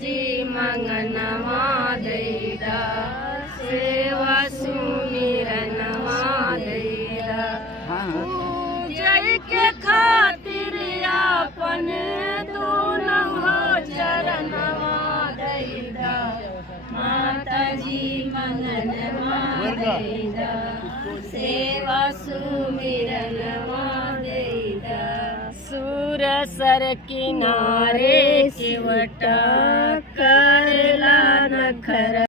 माताजी मंगनवा दैदा सेवा सुमिरनवा दैदा पूजय के खातिर आपन दोनों चरणवा दैदा माताजी मंगनवा दैदा सेवा सुमिरनवा दैदा सूर सर किनारे केवटा करला नखर